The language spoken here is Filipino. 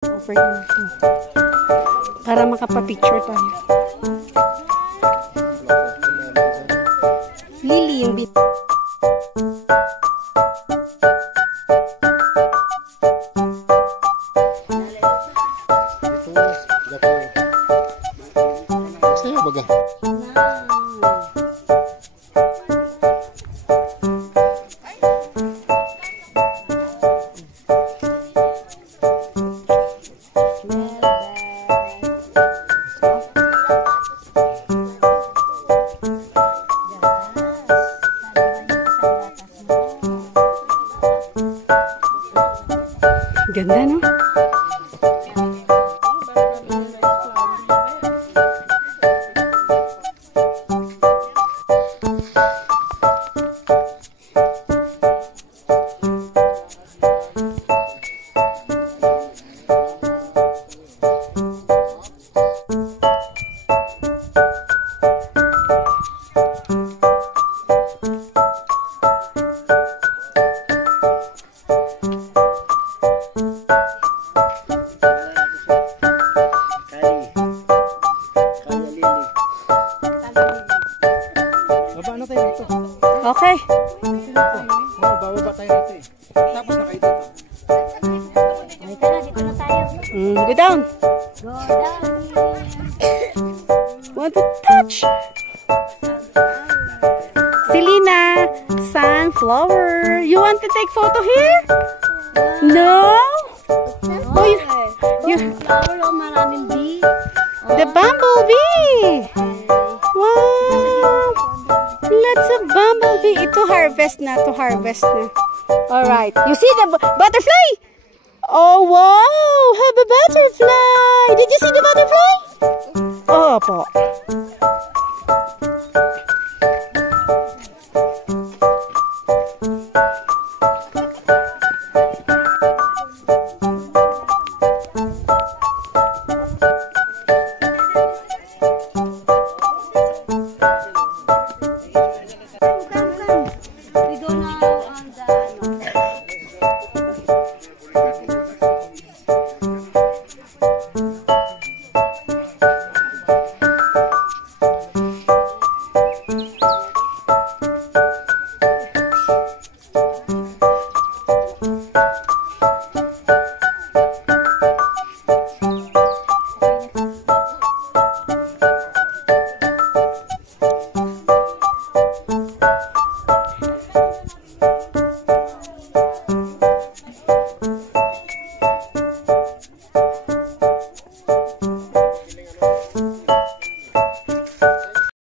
Over yun ito. Para makapapicture tayo. Lily yung bit. Saya baga. Ganda, no? Okay. Bababa tayo rito eh. Tapos na kayo dito. Ay, tara, dito na tayo. Go down. Go down. Want to touch? Selena, sunflower. You want to take photo here? No? Oh, you Flower, oh, maraming bee. the bumblebee. Wow. Lots of bumblebee. Ito harvest na. Alright. You see the butterfly? Oh, wow. Have a butterfly. Did you see the butterfly? Opo.